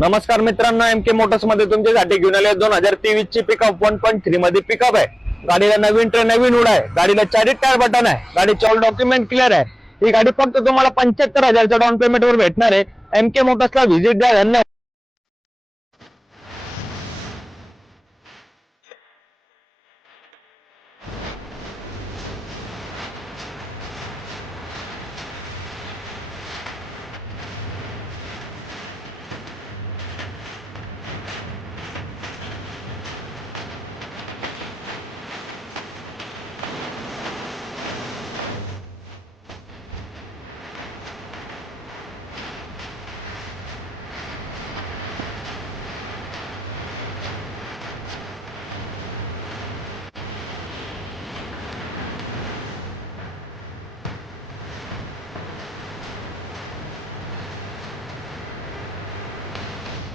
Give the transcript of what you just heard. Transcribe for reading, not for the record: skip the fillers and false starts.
नमस्कार मित्रांनो, एम के मोटर्स मध्ये तुमच्यासाठी घेऊन आले 2023 ची पिकअप 1.3 मध्ये पिकअप आहे। गाडीला नवीन उड आहे, गाडीला 4 टायर बटन आहे, गाडीचे ऑल डॉक्युमेंट क्लिअर आहे। ही गाडी फक्त तुम्हाला 75,000च्या डाऊन पेमेंट वर भेटणार आहे। एम के मोटर्सला व्हिजिट द्या। धन्यवाद।